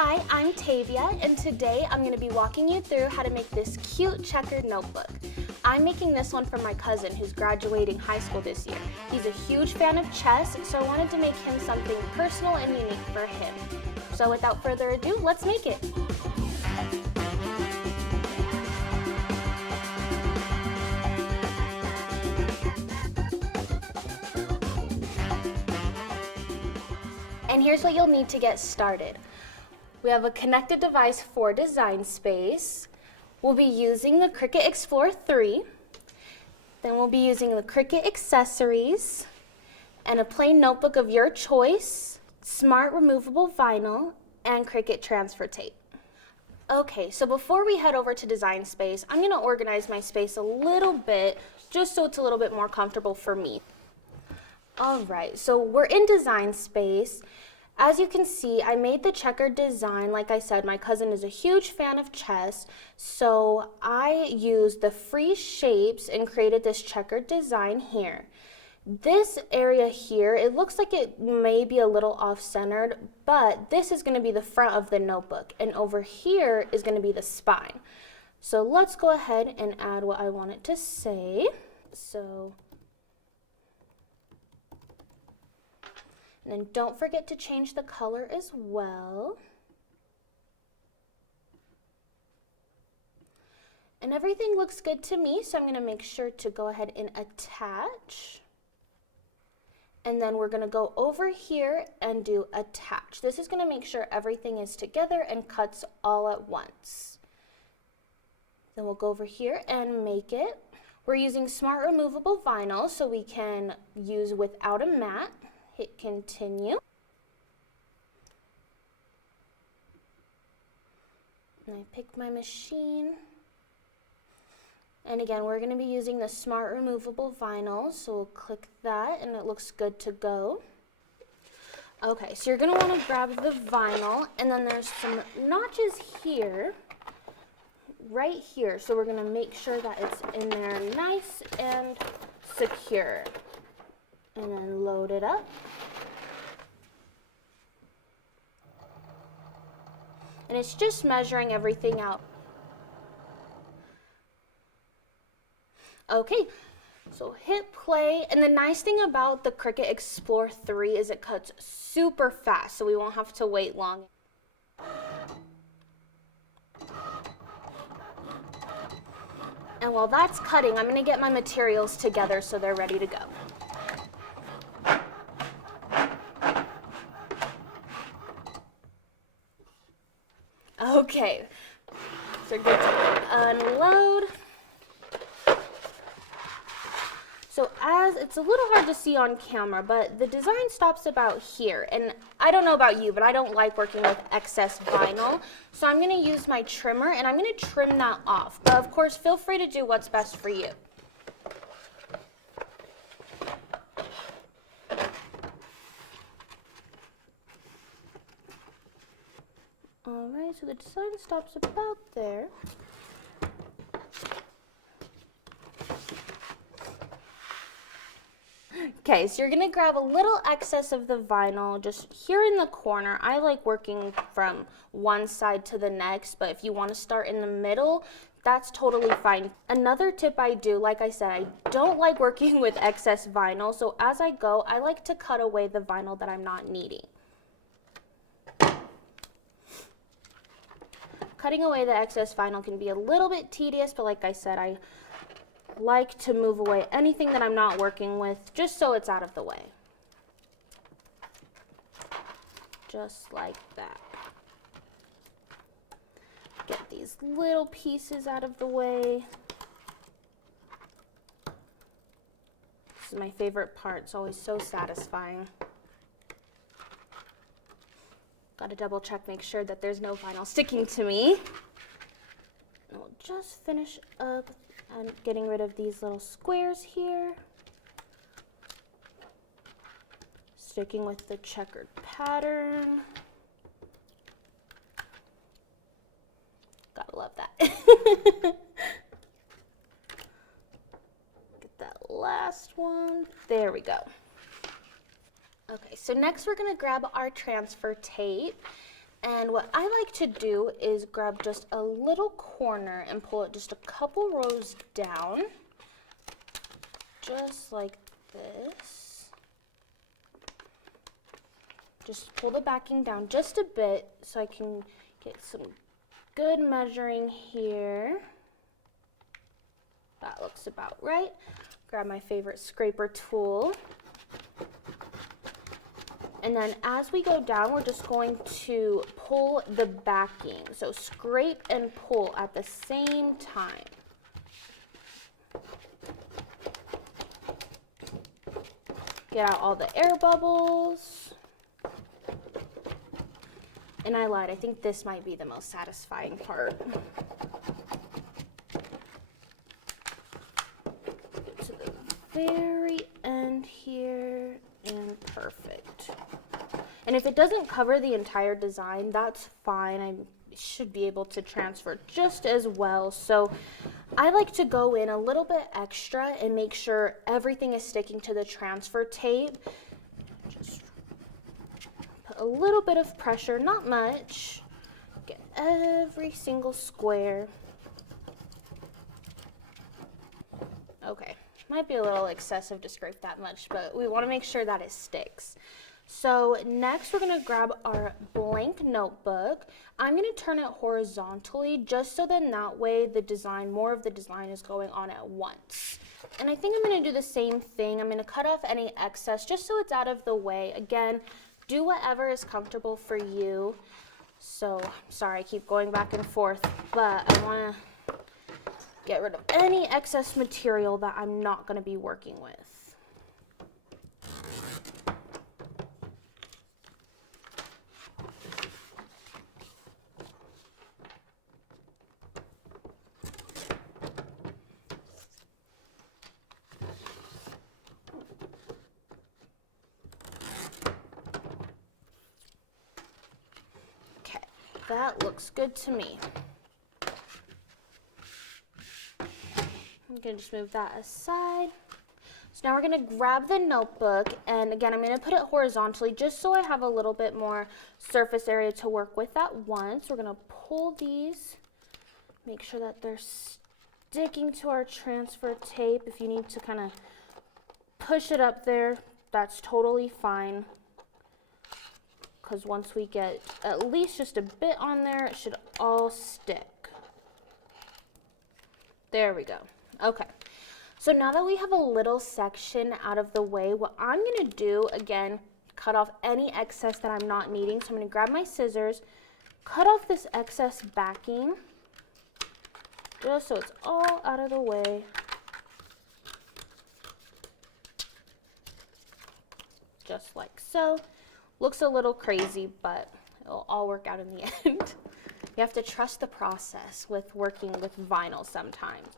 Hi, I'm Tavia, and today I'm going to be walking you through how to make this cute checkered notebook. I'm making this one for my cousin who's graduating high school this year. He's a huge fan of chess, so I wanted to make him something personal and unique for him. So without further ado, let's make it. And here's what you'll need to get started. We have a connected device for design space. We'll be using the Cricut Explore 3. Then we'll be using the Cricut accessories and a plain notebook of your choice, smart removable vinyl, and Cricut transfer tape. Okay, so before we head over to design space, I'm going to organize my space a little bit just so it's a little bit more comfortable for me. All right, so we're in design space. As you can see, I made the checkered design. Like I said, my cousin is a huge fan of chess, so I used the free shapes and created this checkered design here. This area here, it looks like it may be a little off-centered, but this is going to be the front of the notebook, and over here is going to be the spine. So let's go ahead and add what I want it to say. And then don't forget to change the color as well. And everything looks good to me, so I'm going to make sure to go ahead and attach. And then we're going to go over here and do attach. This is going to make sure everything is together and cuts all at once. Then we'll go over here and make it. We're using smart removable vinyl, so we can use without a mat. Hit continue. And I pick my machine. And again, we're going to be using the smart removable vinyl, so we'll click that and it looks good to go. Okay, so you're going to want to grab the vinyl, and then there's some notches here, right here. So we're going to make sure that it's in there nice and secure. And then load it up. And it's just measuring everything out. Okay, so hit play. And the nice thing about the Cricut Explore 3 is it cuts super fast, so we won't have to wait long. And while that's cutting, I'm going to get my materials together so they're ready to go. Okay, so we're good to unload. So as it's a little hard to see on camera, but the design stops about here. And I don't know about you, but I don't like working with excess vinyl. So I'm going to use my trimmer and I'm going to trim that off. But of course, feel free to do what's best for you. Alright, so the design stops about there. Okay, so you're going to grab a little excess of the vinyl just here in the corner. I like working from one side to the next, but if you want to start in the middle, that's totally fine. Another tip I do, like I said, I don't like working with excess vinyl, so as I go, I like to cut away the vinyl that I'm not needing. Cutting away the excess vinyl can be a little bit tedious, but like I said, I like to move away anything that I'm not working with just so it's out of the way. Just like that. Get these little pieces out of the way. This is my favorite part. It's always so satisfying. Got to double check, make sure that there's no vinyl sticking to me. And we'll just finish up and getting rid of these little squares here. Sticking with the checkered pattern. Gotta love that. Get that last one. There we go. Okay, so next we're going to grab our transfer tape. And what I like to do is grab just a little corner and pull it just a couple rows down, just like this. Just pull the backing down just a bit so I can get some good measuring here. That looks about right. Grab my favorite scraper tool. And then as we go down, we're just going to pull the backing. So scrape and pull at the same time. Get out all the air bubbles. And I lied, I think this might be the most satisfying part. Get to the very end here, and perfect. And if it doesn't cover the entire design, that's fine. I should be able to transfer just as well. So I like to go in a little bit extra and make sure everything is sticking to the transfer tape. Just put a little bit of pressure, not much. Get every single square. Okay, might be a little excessive to scrape that much, but we want to make sure that it sticks. So next we're going to grab our blank notebook. I'm going to turn it horizontally just so then that way the design, more of the design is going on at once. And I think I'm going to do the same thing. I'm going to cut off any excess just so it's out of the way. Again, do whatever is comfortable for you. So, sorry, I keep going back and forth, but I want to get rid of any excess material that I'm not going to be working with. That looks good to me. I'm going to just move that aside. So now we're going to grab the notebook, and again, I'm going to put it horizontally just so I have a little bit more surface area to work with at once. We're going to pull these, make sure that they're sticking to our transfer tape. If you need to kind of push it up there, that's totally fine. Because once we get at least just a bit on there, it should all stick. There we go. Okay. So now that we have a little section out of the way, what I'm going to do, again, cut off any excess that I'm not needing. So I'm going to grab my scissors, cut off this excess backing, just so it's all out of the way. Just like so. Looks a little crazy, but it'll all work out in the end. You have to trust the process with working with vinyl sometimes.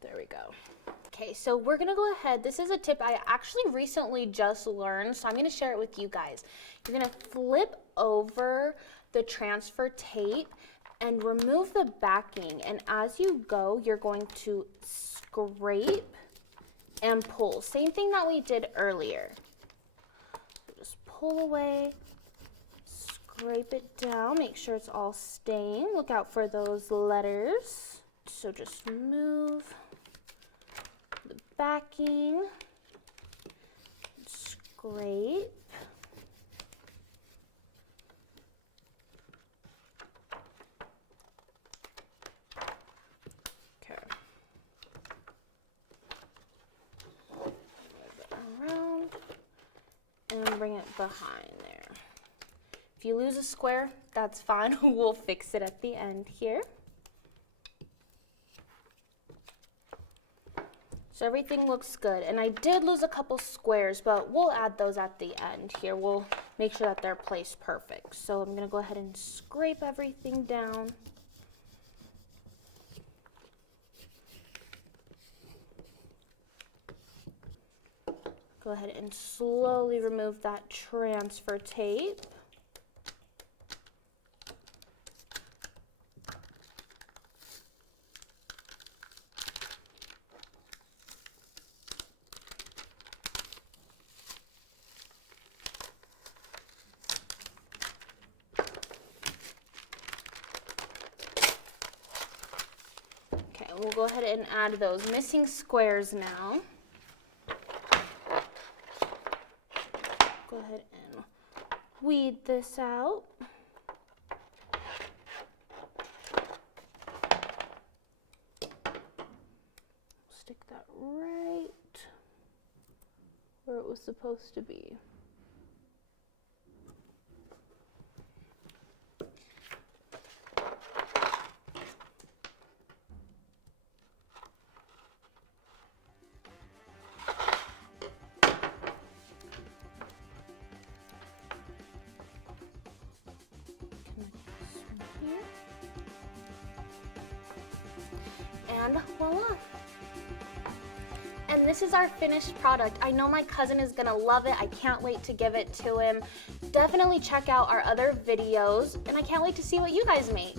There we go. Okay, so we're gonna go ahead. This is a tip I actually recently just learned, so I'm gonna share it with you guys. You're gonna flip over the transfer tape and remove the backing. And as you go, you're going to scrape and pull. Same thing that we did earlier. Just pull away, scrape it down, make sure it's all staying. Look out for those letters. So just move the backing, scrape. Bring it behind there. If you lose a square, that's fine. We'll fix it at the end here. So everything looks good. And I did lose a couple squares, but we'll add those at the end here. We'll make sure that they're placed perfect. So I'm going to go ahead and scrape everything down. Go ahead and slowly remove that transfer tape. we'll go ahead and add those missing squares now. Go ahead and weed this out. Stick that right where it was supposed to be. And voila. And this is our finished product. I know my cousin is gonna love it. I can't wait to give it to him. Definitely check out our other videos, and I can't wait to see what you guys make.